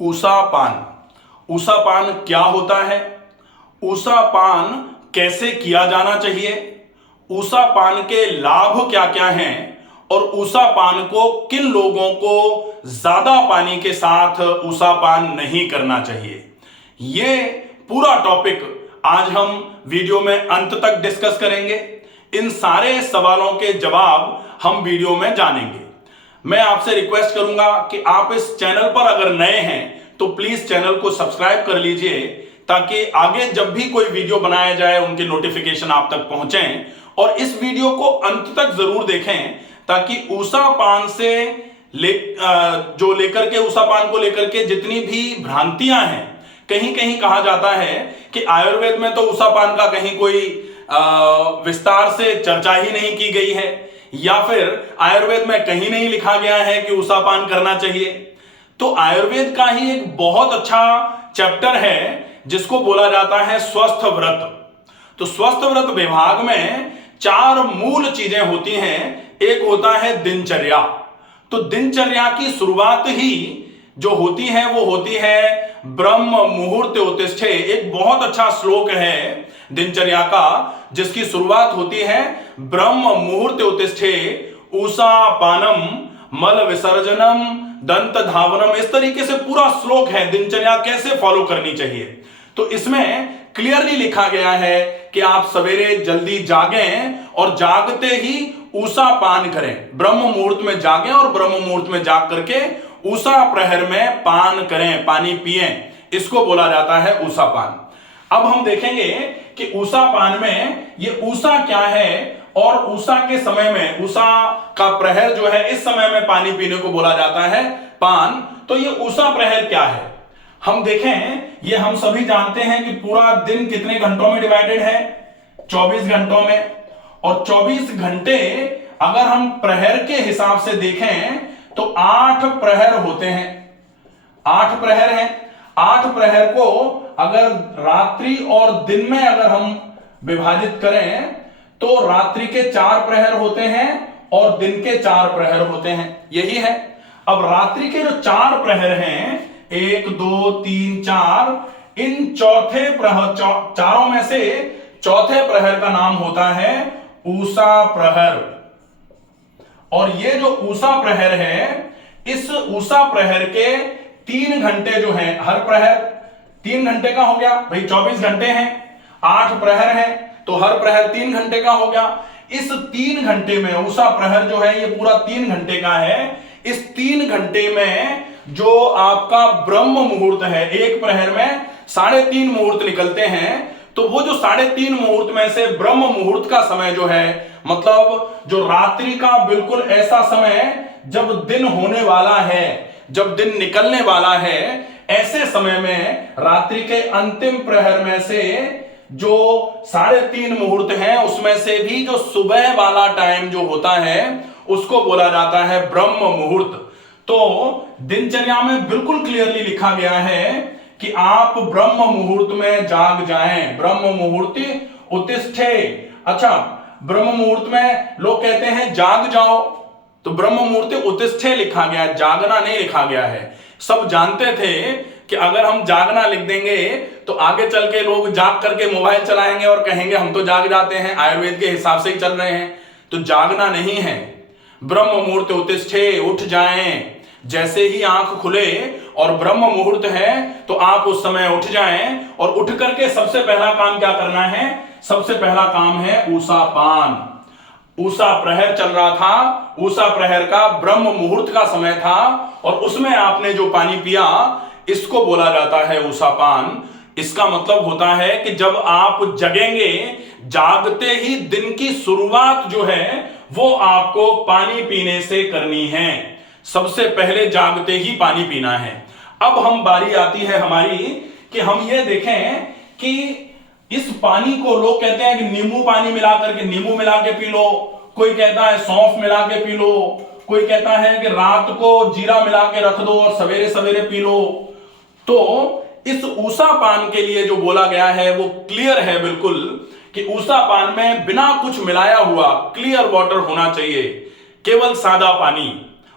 ऊषापान। ऊषापान क्या होता है? ऊषापान कैसे किया जाना चाहिए? ऊषापान के लाभ क्या क्या हैं और ऊषापान को किन लोगों को ज्यादा पानी के साथ ऊषापान नहीं करना चाहिए, ये पूरा टॉपिक आज हम वीडियो में अंत तक डिस्कस करेंगे। इन सारे सवालों के जवाब हम वीडियो में जानेंगे। मैं आपसे रिक्वेस्ट करूंगा कि आप इस चैनल पर अगर नए हैं तो प्लीज चैनल को सब्सक्राइब कर लीजिए, ताकि आगे जब भी कोई वीडियो बनाया जाए उनके नोटिफिकेशन आप तक पहुंचें। और इस वीडियो को अंत तक जरूर देखें, ताकि ऊषापान से लेकर के ऊषापान को लेकर के जितनी भी भ्रांतियां हैं, कहीं कहीं कहा जाता है कि आयुर्वेद में तो ऊषापान का कहीं कोई विस्तार से चर्चा ही नहीं की गई है, या फिर आयुर्वेद में कहीं नहीं लिखा गया है कि ऊषापान करना चाहिए। तो आयुर्वेद का ही एक बहुत अच्छा चैप्टर है जिसको बोला जाता है स्वस्थ व्रत। तो स्वस्थ व्रत विभाग में 4 मूल चीजें होती हैं। एक होता है दिनचर्या। तो दिनचर्या की शुरुआत ही जो होती है वो होती है ब्रह्म मुहूर्त उत्तिष्ठे। एक बहुत अच्छा श्लोक है दिनचर्या का, जिसकी शुरुआत होती है ब्रह्म मुहूर्त उत्तिष्ठे ऊषापानम मल विसर्जनम दंत धावनम। इस तरीके से पूरा श्लोक है दिनचर्या कैसे फॉलो करनी चाहिए। तो इसमें क्लियरली लिखा गया है कि आप सवेरे जल्दी जागें और जागते ही ऊषापान करें। ब्रह्म मुहूर्त में जागें और ब्रह्म मुहूर्त में जाग करके ऊषा प्रहर में पान करें, पानी पिएं। इसको बोला जाता है ऊषापान। अब हम देखेंगे कि ऊषापान में ये ऊषा क्या है, और ऊषा के समय में ऊषा का प्रहर जो है, इस समय में पानी पीने को बोला जाता है पान। तो ये ऊषा प्रहर क्या है हम देखें। ये हम सभी जानते हैं कि पूरा दिन कितने घंटों में डिवाइडेड है? 24 घंटों में। और 24 घंटे अगर हम प्रहर के हिसाब से देखें तो 8 प्रहर होते हैं। 8 प्रहर हैं। 8 प्रहर को अगर रात्रि और दिन में अगर हम विभाजित करें तो रात्रि के 4 प्रहर होते हैं और दिन के 4 प्रहर होते हैं। यही है। अब रात्रि के जो 4 प्रहर हैं, 1 2 3 4, इन चौथे प्रहर, चारों में से चौथे प्रहर का नाम होता है ऊषा प्रहर। और ये जो ऊषा प्रहर है, इस ऊषा प्रहर के 3 घंटे जो हैं, हर प्रहर 3 घंटे का हो गया भाई। 24 घंटे हैं, 8 प्रहर है, तो हर प्रहर 3 घंटे का हो गया। इस 3 घंटे में ऊषा प्रहर जो है ये पूरा 3 घंटे का है। इस 3 घंटे में जो आपका ब्रह्म मुहूर्त है, एक प्रहर में 3.5 मुहूर्त निकलते हैं। तो वो जो 3.5 मुहूर्त में से ब्रह्म मुहूर्त का समय जो है, मतलब जो रात्रि का बिल्कुल ऐसा समय जब दिन होने वाला है, जब दिन निकलने वाला है, ऐसे समय में रात्रि के अंतिम प्रहर में से जो 3.5 मुहूर्त है, उसमें से भी जो सुबह वाला टाइम जो होता है उसको बोला जाता है ब्रह्म मुहूर्त। तो दिनचर्या में बिल्कुल क्लियरली लिखा गया है कि आप ब्रह्म मुहूर्त में जाग जाएं। ब्रह्म मुहूर्त उत्तिष्ठे। अच्छा, ब्रह्म मुहूर्त में लोग कहते हैं जाग जाओ, तो ब्रह्म मुहूर्त उत्तिष्ठे लिखा गया, जागना नहीं लिखा गया है। सब जानते थे कि अगर हम जागना लिख देंगे तो आगे चल के लोग जाग करके मोबाइल चलाएंगे और कहेंगे हम तो जाग जाते हैं, आयुर्वेद के हिसाब से ही चल रहे हैं। तो जागना नहीं है। ब्रह्म मुहूर्त उत्तिष्ठे, उठ जाएं। जैसे ही आंख खुले और ब्रह्म मुहूर्त है तो आप उस समय उठ जाएं, और उठ करके सबसे पहला काम क्या करना है? सबसे पहला काम है ऊषापान। ऊषा प्रहर चल रहा था, ऊषा प्रहर का ब्रह्म मुहूर्त का समय था, और उसमें आपने जो पानी पिया, इसको बोला जाता है ऊषापान। इसका मतलब होता है कि जब आप जगेंगे, जागते ही दिन की शुरुआत जो है वो आपको पानी पीने से करनी है। सबसे पहले जागते ही पानी पीना है। अब हम बारी आती है हमारी कि हम ये देखें कि इस पानी को लोग कहते हैं कि नींबू पानी मिला करके, नींबू मिला के पी लो, कोई कहता है सौंफ मिला के पी लो, कोई कहता है कि रात को जीरा मिला के रख दो और सवेरे सवेरे पी लो। तो इस ऊषापान के लिए जो बोला गया है वो क्लियर है बिल्कुल, कि ऊषापान में बिना कुछ मिलाया हुआ क्लियर वाटर होना चाहिए, केवल सादा पानी।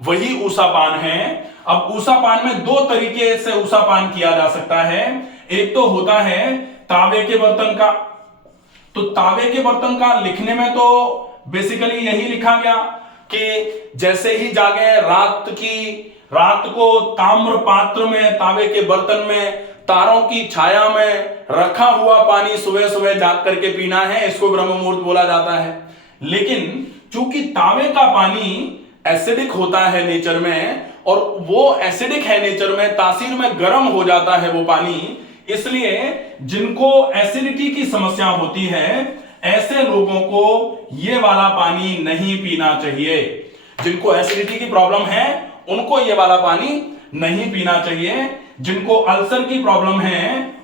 वही ऊषापान है। अब ऊषापान में दो तरीके से ऊषापान किया जा सकता है। एक तो होता है तांबे के बर्तन का। तो तांबे के बर्तन का लिखने में तो बेसिकली यही लिखा गया कि जैसे ही जागे रात को ताम्र पात्र में, तांबे के बर्तन में, तारों की छाया में रखा हुआ पानी सुबह सुबह जाग करके पीना है। इसको ब्रह्म मुहूर्त बोला जाता है। लेकिन चूंकि तांबे का पानी एसिडिक होता है नेचर में, और वो एसिडिक है नेचर में, तासीर में गर्म हो जाता है वो पानी, इसलिए जिनको एसिडिटी की समस्या होती है ऐसे लोगों को ये वाला पानी नहीं पीना चाहिए। जिनको एसिडिटी की प्रॉब्लम है उनको ये वाला पानी नहीं पीना चाहिए। जिनको अल्सर की प्रॉब्लम है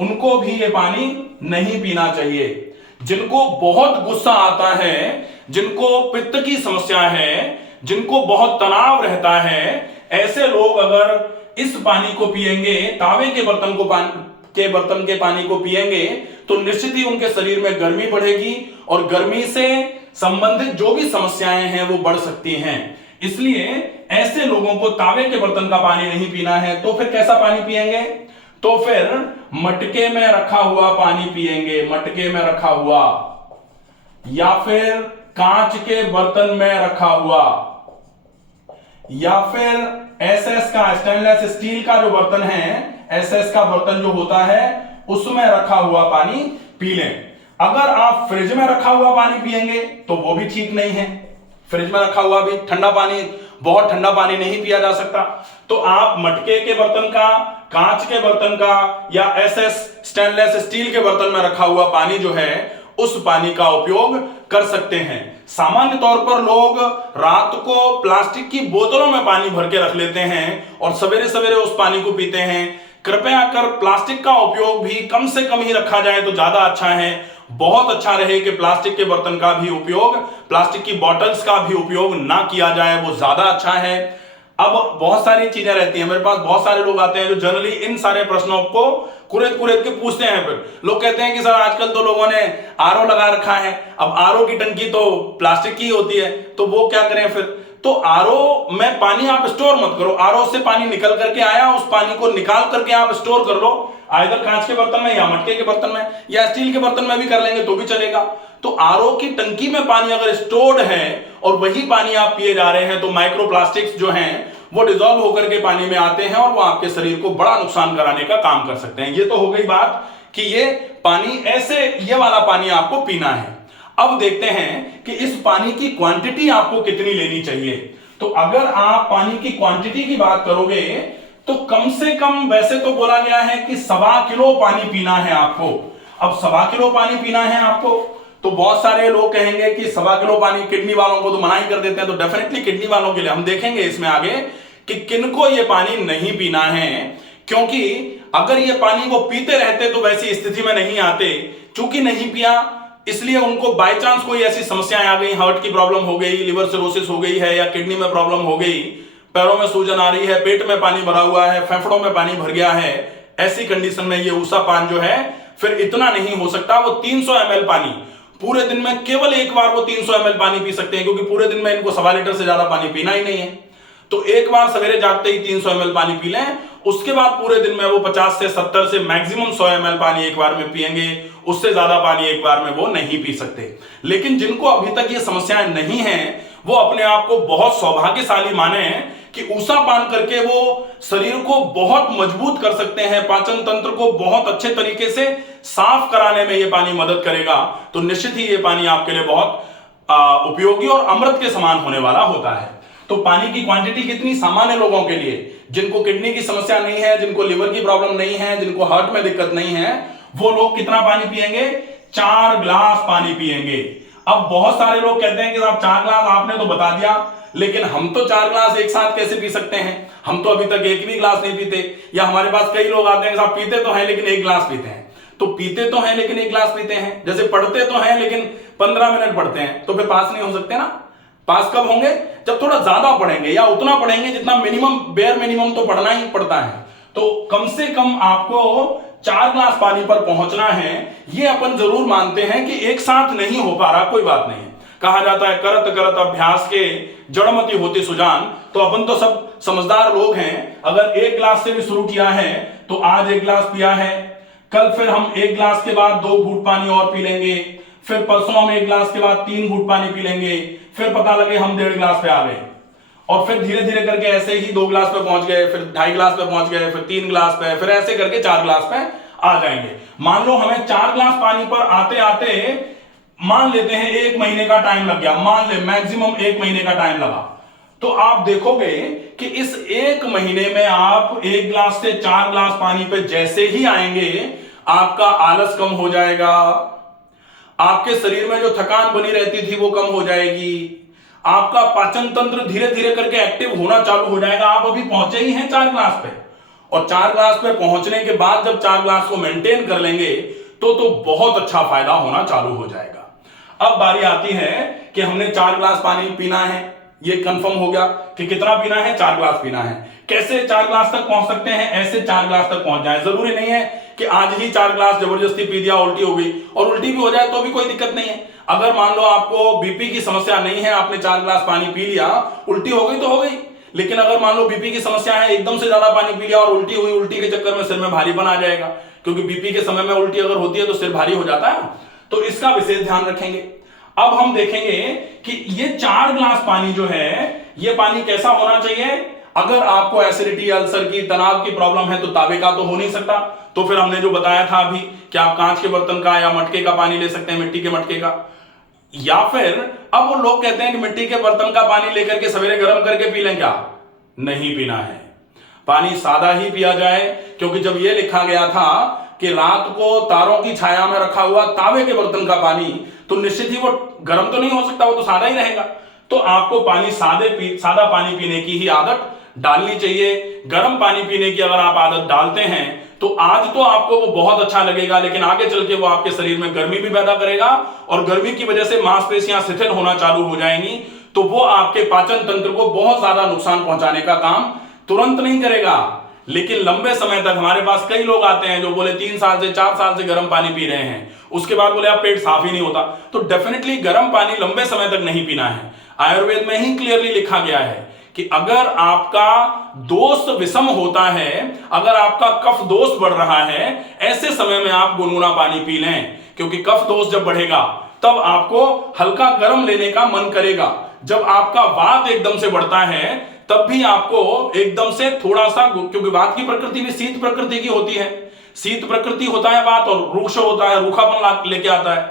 उनको भी ये पानी नहीं पीना चाहिए। जिनको बहुत गुस्सा आता है, जिनको पित्त की समस्या है, जिनको बहुत तनाव रहता है, ऐसे लोग अगर इस पानी को पिएंगे, तांबे के बर्तन के पानी को पिएंगे, तो निश्चित ही उनके शरीर में गर्मी बढ़ेगी और गर्मी से संबंधित जो भी समस्याएं हैं वो बढ़ सकती हैं। इसलिए ऐसे लोगों को तांबे के बर्तन का पानी नहीं पीना है। तो फिर कैसा पानी पिएंगे? तो फिर मटके में रखा हुआ पानी पिएंगे, मटके में रखा हुआ, या फिर कांच के बर्तन में रखा हुआ, या फिर एसएस का, स्टेनलेस स्टील का जो बर्तन है, एसएस का बर्तन जो होता है उसमें रखा हुआ पानी पी लें। अगर आप फ्रिज में रखा हुआ पानी पिएंगे तो वो भी ठीक नहीं है। फ्रिज में रखा हुआ भी ठंडा पानी, बहुत ठंडा पानी नहीं पिया जा सकता। तो आप मटके के बर्तन का, कांच के बर्तन का, या एसएस स्टेनलेस स्टील के बर्तन में रखा हुआ पानी जो है उस पानी का उपयोग कर सकते हैं। सामान्य तौर पर लोग रात को प्लास्टिक की बोतलों में पानी भर के रख लेते हैं और सवेरे सवेरे उस पानी को पीते हैं। कृपया कर प्लास्टिक का उपयोग भी कम से कम ही रखा जाए तो ज्यादा अच्छा है। बहुत अच्छा रहे कि प्लास्टिक के बर्तन का भी उपयोग, प्लास्टिक की बॉटल्स का भी उपयोग ना किया जाए, वो ज्यादा अच्छा है। अब बहुत सारी चीजें रहती हैं, मेरे पास बहुत सारे लोग आते हैं जो जनरली इन सारे प्रश्नों को कुरेद कुरेद के पूछते हैं। फिर लोग कहते हैं कि सर आजकल तो लोगों ने आरओ लगा रखा है, अब आरओ की टंकी तो प्लास्टिक की होती है, तो वो क्या करें फिर? तो आरओ में पानी आप स्टोर मत करो। आरओ से पानी निकल करके आया, उस पानी को निकाल करके आप स्टोर कर लो, आइदर कांच के बर्तन में या मटके के बर्तन में या स्टील के बर्तन में भी कर लेंगे तो भी चलेगा। तो आरओ की टंकी में पानी अगर स्टोर्ड है और वही पानी आप पिए जा रहे हैं तो माइक्रोप्लास्टिक्स जो हैं वो डिसॉल्व होकर के पानी में आते हैं और वो आपके शरीर को बड़ा नुकसान कराने का काम कर सकते हैं। ये तो हो गई बात कि ये पानी ऐसे, ये वाला पानी आपको पीना है। अब देखते हैं कि इस पानी की क्वांटिटी आपको कितनी लेनी चाहिए। तो अगर आप पानी की क्वांटिटी की बात करोगे तो कम से कम, वैसे तो बोला गया है कि 1.25 किलो पानी पीना है आपको। अब 1.25 किलो पानी पीना है आपको, तो बहुत सारे लोग कहेंगे कि 1.25 किलो पानी, किडनी वालों को तो मना ही कर देते हैं। तो डेफिनेटली किडनी वालों के लिए हम देखेंगे इसमें आगे कि किनको ये पानी नहीं पीना है, क्योंकि अगर ये पानी को पीते रहते तो वैसी स्थिति में नहीं आते। चूंकि नहीं पिया इसलिए उनको बाय चांस कोई ऐसी समस्याएं आ गई, हार्ट की प्रॉब्लम हो गई, लिवर सिरोसिस हो गई है, या किडनी में प्रॉब्लम हो गई, पैरों में सूजन आ रही है, पेट में पानी भरा हुआ है, फेफड़ों में पानी भर गया है, ऐसी कंडीशन में ये ऊषापान जो है फिर इतना नहीं हो सकता। वो 300 ml पानी पूरे दिन में केवल एक बार वो 300 ml पानी पी सकते हैं, क्योंकि पूरे दिन में इनको 1.25 लीटर से ज्यादा पानी पीना ही नहीं है। तो एक बार सवेरे जागते ही 300 ml पानी पी लें, उसके बाद पूरे दिन में वो 50 से 70 से मैक्सिमम 100 ml पानी एक बार में पिएंगे, उससे ज्यादा पानी एक बार में वो नहीं पी सकते। लेकिन जिनको अभी तक ये समस्याएं नहीं है वो अपने आप को बहुत सौभाग्यशाली माने कि ऊषापान करके वो शरीर को बहुत मजबूत कर सकते हैं, पाचन तंत्र को बहुत अच्छे तरीके से साफ कराने में ये पानी मदद करेगा। तो निश्चित ही ये पानी आपके लिए बहुत उपयोगी और अमृत के समान होने वाला होता है। तो पानी की क्वांटिटी कितनी? सामान्य लोगों के लिए, जिनको किडनी की समस्या नहीं है, जिनको लिवर की प्रॉब्लम नहीं है, जिनको हार्ट में दिक्कत नहीं है, वो लोग कितना पानी पिएंगे? 4 ग्लास पानी पिएंगे। अब बहुत सारे लोग कहते हैं कि साहब 4 ग्लास आपने तो बता दिया, लेकिन हम तो 4 ग्लास एक साथ कैसे पी सकते हैं? हम तो अभी तक एक भी ग्लास नहीं पीते। या हमारे पास कई लोग आते हैं साहब पीते तो हैं लेकिन 1 ग्लास पीते हैं। तो पीते तो हैं लेकिन 1 ग्लास पीते हैं, जैसे पढ़ते तो हैं लेकिन 15 मिनट पढ़ते हैं, तो फिर पास नहीं हो सकते ना। पास कब होंगे? जब थोड़ा ज्यादा पढ़ेंगे या उतना पढ़ेंगे जितना मिनिमम, बेयर मिनिमम तो पढ़ना ही पड़ता है। तो कम से कम आपको 4 ग्लास पानी पर पहुंचना है। ये अपन जरूर मानते हैं कि एक साथ नहीं हो पा रहा, कोई बात नहीं है। कहा जाता है करत करत अभ्यास के जड़मति होती सुजान। तो अपन तो सब समझदार लोग हैं, अगर एक गिलास से भी शुरू किया है तो आज एक गिलास पिया है, कल फिर हम एक गिलास के बाद 2 घूंट पानी और पी लेंगे, फिर परसों हम एक गिलास के बाद 3 घूंट पानी पी लेंगे, फिर पता लगे हम 1.5 गिलास पे आ गए, और फिर धीरे धीरे करके ऐसे ही 2 गिलास पे पहुंच गए, फिर 2.5 गिलास पे पहुंच गए, फिर 3 गिलास पे, फिर ऐसे करके 4 गिलास पे आ जाएंगे। मान लो हमें 4 गिलास पानी पर आते आते मान लेते हैं 1 महीने का टाइम लग गया, मान ले मैक्सिमम 1 महीने का टाइम लगा, तो आप देखोगे कि इस 1 महीने में आप 1 गिलास से 4 गिलास पानी पे जैसे ही आएंगे, आपका आलस कम हो जाएगा, आपके शरीर में जो थकान बनी रहती थी वो कम हो जाएगी, आपका पाचन तंत्र धीरे धीरे करके एक्टिव होना चालू हो जाएगा। आप अभी पहुंचे ही हैं 4 गिलास पे, और 4 गिलास पे पहुंचने के बाद जब 4 गिलास को मेंटेन कर लेंगे तो बहुत अच्छा फायदा होना चालू हो जाएगा। अब बारी आती है कि हमने 4 गिलास पानी पीना है, ये कंफर्म हो गया कि कितना पीना है, 4 गिलास पीना है। कैसे 4 गिलास तक पहुंच सकते हैं? ऐसे 4 गिलास तक पहुंच जाए। जरूरी नहीं है कि आज ही 4 गिलास जबरदस्ती पी दिया उल्टी हो गई, और उल्टी भी हो जाए तो भी कोई दिक्कत नहीं है। अगर मान लो आपको बीपी की समस्या नहीं है, आपने 4 गिलास पानी पी लिया, उल्टी हो गई तो हो गई, लेकिन अगर मान लो बीपी की समस्या है, एकदम से ज्यादा पानी पी लिया और उल्टी हुई, उल्टी के चक्कर में सिर में भारीपन आ जाएगा, क्योंकि बीपी के समय में उल्टी अगर होती है तो सिर भारी हो जाता है, तो इसका विशेष ध्यान रखेंगे। अब हम देखेंगे कि ये 4 गिलास पानी जो है, ये पानी कैसा होना चाहिए। अगर आपको एसिडिटी, अल्सर की, तनाव की प्रॉब्लम है तो तांबे का तो हो नहीं सकता, तो फिर हमने जो बताया था अभी कि आप कांच के बर्तन का या मटके का पानी ले सकते हैं, मिट्टी के मटके का। या फिर अब वो लोग कहते हैं कि मिट्टी के बर्तन का पानी लेकर के सवेरे गर्म करके पी लें, क्या नहीं पीना है, पानी सादा ही पिया जाए, क्योंकि जब ये लिखा गया था कि रात को तारों की छाया में रखा हुआ तांबे के बर्तन का पानी, तो निश्चित ही वो गर्म तो नहीं हो सकता, वो तो सादा ही रहेगा। तो आपको पानी सादा पानी पीने की ही आदत डालनी चाहिए। गर्म पानी पीने की अगर आप आदत डालते हैं तो आज तो आपको वो बहुत अच्छा लगेगा, लेकिन आगे चल के वो आपके शरीर में गर्मी भी पैदा करेगा, और गर्मी की वजह से मांसपेशियां शिथिल होना चालू हो जाएंगी, तो वो आपके पाचन तंत्र को बहुत ज्यादा नुकसान पहुंचाने का काम तुरंत नहीं करेगा, लेकिन लंबे समय तक। हमारे पास कई लोग आते हैं जो बोले 3 साल से 4 साल से गर्म पानी पी रहे हैं, उसके बाद बोले आप पेट साफ ही नहीं होता। तो डेफिनेटली गर्म पानी लंबे समय तक नहीं पीना है। आयुर्वेद में ही क्लियरली लिखा गया है कि अगर आपका दोष विषम होता है, अगर आपका कफ दोष बढ़ रहा है, ऐसे समय में आप गुनगुना पानी पी लें, क्योंकि कफ दोष जब बढ़ेगा तब आपको हल्का गर्म लेने का मन करेगा। जब आपका वात एकदम से बढ़ता है तब भी आपको एकदम से थोड़ा सा, क्योंकि वात की प्रकृति भी शीत प्रकृति की होती है, शीत प्रकृति होता है वात, और रूक्ष होता है, रूखापन लेके आता है,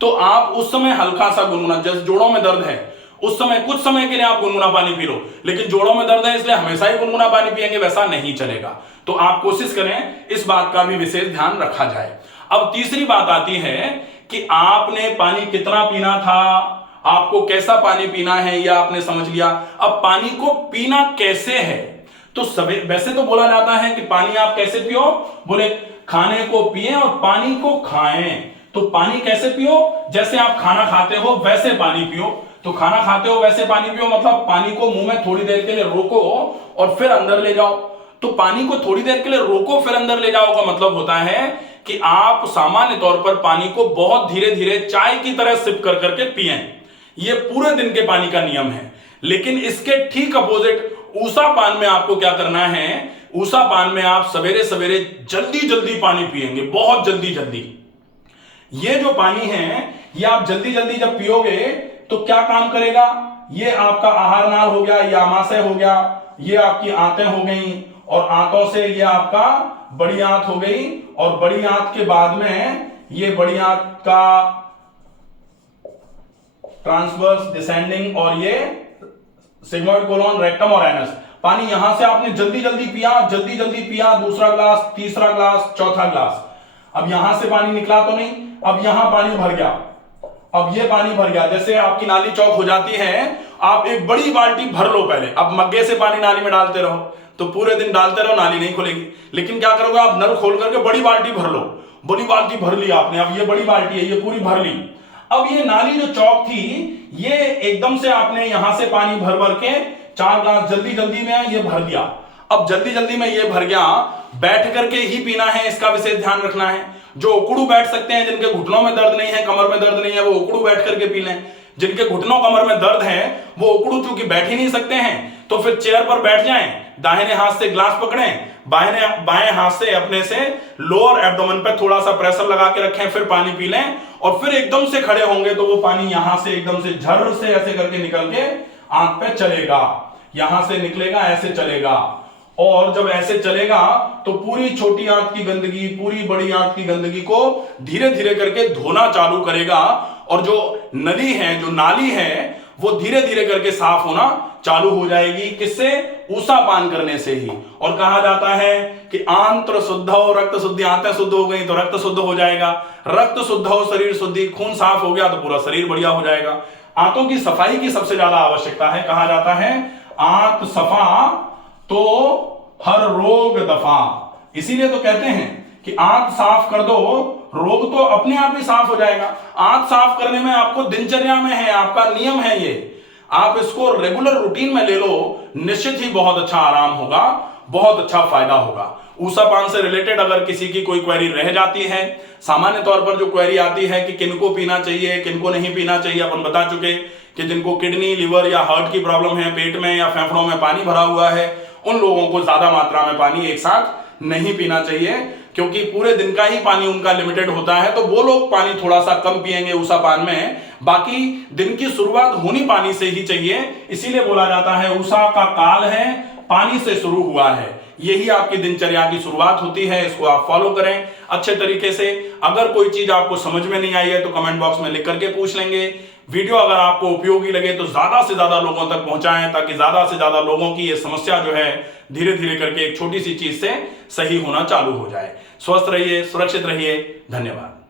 तो आप उस समय हल्का सा गुनगुना, जैसे जोड़ों में दर्द है उस समय कुछ समय के लिए आप गुनगुना पानी पी लो, लेकिन जोड़ों में दर्द है इसलिए हमेशा ही गुनगुना पानी पिएंगे, वैसा नहीं चलेगा। तो आप कोशिश करें इस बात का भी विशेष ध्यान रखा जाए। अब तीसरी बात आती है कि आपने पानी कितना पीना था, आपको कैसा पानी पीना है, यह आपने समझ लिया। अब पानी को पीना कैसे है, तो वैसे तो बोला जाता है कि पानी आप कैसे पियो, बोले खाने को पिए और पानी को खाएं। तो पानी कैसे पियो, जैसे आप खाना खाते हो वैसे पानी पियो। तो खाना खाते हो वैसे पानी पियो मतलब पानी को मुंह में थोड़ी देर के लिए रोको और फिर अंदर ले जाओ। तो पानी को थोड़ी देर के लिए रोको फिर अंदर ले जाओ का मतलब होता है कि आप सामान्य तौर पर पानी को बहुत धीरे धीरे चाय की तरह सिप कर करके पिएं। ये पूरे दिन के पानी का नियम है। लेकिन इसके ठीक अपोजिट ऊषा पान में आपको क्या करना है, ऊषा पान में आप सवेरे सवेरे जल्दी जल्दी पानी पिएंगे, बहुत जल्दी जल्दी। ये जो पानी है ये आप जल्दी जल्दी जब पियोगे तो क्या काम करेगा, ये आपका आहार नाल हो गया, ये आमाशय हो गया, ये आपकी आंतें हो गई, और आंतों से ये आपका बड़ी आंत हो गई, और बड़ी आंत के बाद में ये बड़ी आंत का ट्रांसवर्स डिसेंडिंग, और ये सिग्मोइड कोलोन, रेक्टम और एनस। पानी यहां से आपने जल्दी जल्दी पिया, दूसरा ग्लास, तीसरा ग्लास, चौथा ग्लास। अब यहां से पानी निकला तो नहीं, अब यहां पानी भर गया, अब ये पानी भर गया। जैसे आपकी नाली चौक हो जाती है, आप एक बड़ी बाल्टी भर लो पहले। अब मग्गे से पानी नाली में डालते रहो तो पूरे दिन डालते रहो, नाली नहीं खुलेगी। लेकिन क्या करोगे, आप नल खोल करके बड़ी बाल्टी भर लो। बड़ी बाल्टी भर ली आपने, अब ये बड़ी बाल्टी है, ये पूरी भर ली। अब ये नाली जो चौक थी, ये एकदम से आपने यहां से पानी भर भर के 4 ग्लास जल्दी जल्दी में ये भर दिया। अब जल्दी जल्दी में ये भर गया, बैठ करके ही पीना है, इसका विशेष ध्यान रखना है। जो उकड़ू बैठ सकते हैं, जिनके घुटनों में दर्द नहीं है, कमर में दर्द नहीं है, वो उकड़ू बैठ करके पी लें। जिनके घुटनों कमर में दर्द है वो उकड़ू चूंकि बैठ ही नहीं सकते हैं, तो फिर चेयर पर बैठ जाएं, दाहिने हाथ से ग्लास पकड़ें, बाएं हाथ से अपने से लोअर एब्डोमेन पे थोड़ा सा प्रेशर लगा के रखें, फिर पानी पी लें और फिर एकदम से खड़े होंगे तो वो पानी यहां से एकदम से झर से ऐसे करके निकल के आंख पे चलेगा, यहां से निकलेगा, ऐसे चलेगा। और जब ऐसे चलेगा तो पूरी छोटी आंत की गंदगी, पूरी बड़ी आंत की गंदगी को धीरे धीरे करके धोना चालू करेगा और जो नदी है, जो नाली है, वो धीरे धीरे करके साफ होना चालू हो जाएगी। किससे? ऊषा पान करने से ही। और कहा जाता है कि आंत्र शुद्ध हो रक्त शुद्धि, आंतें शुद्ध हो गई तो रक्त शुद्ध हो जाएगा, रक्त शुद्ध हो शरीर शुद्धि, खून साफ हो गया तो पूरा शरीर बढ़िया हो जाएगा। आंतों की सफाई की सबसे ज्यादा आवश्यकता है। कहा जाता है आंत सफा तो हर रोग दफा। इसीलिए तो कहते हैं कि आंत साफ कर दो, रोग तो अपने आप ही साफ हो जाएगा। आंत साफ करने में आपको दिनचर्या में है, आपका नियम है ये, आप इसको रेगुलर रूटीन में ले लो, निश्चित ही बहुत अच्छा आराम होगा, बहुत अच्छा फायदा होगा। ऊषा पान से रिलेटेड अगर किसी की कोई क्वेरी रह जाती है, सामान्य तौर पर जो क्वेरी आती है कि किनको पीना चाहिए, किनको नहीं पीना चाहिए, अपन बता चुके कि जिनको किडनी, लिवर या हार्ट की प्रॉब्लम है, पेट में या फेफड़ों में पानी भरा हुआ है, उन लोगों को ज्यादा मात्रा में पानी एक साथ नहीं पीना चाहिए, क्योंकि पूरे दिन का ही पानी उनका लिमिटेड होता है, तो वो लोग पानी थोड़ा सा कम पिएंगे ऊषा पान में। बाकी दिन की शुरुआत होनी पानी से ही चाहिए। इसीलिए बोला जाता है ऊषा का काल है, पानी से शुरू हुआ है। यही आपकी दिनचर्या की शुरुआत होती है। इसको आप फॉलो करें अच्छे तरीके से। अगर कोई चीज आपको समझ में नहीं आई है तो कमेंट बॉक्स में लिख करके पूछ लेंगे। वीडियो अगर आपको उपयोगी लगे तो ज्यादा से ज्यादा लोगों तक पहुंचाएं, ताकि ज्यादा से ज्यादा लोगों की ये समस्या जो है धीरे धीरे करके एक छोटी सी चीज से सही होना चालू हो जाए। स्वस्थ रहिए, सुरक्षित रहिए। धन्यवाद।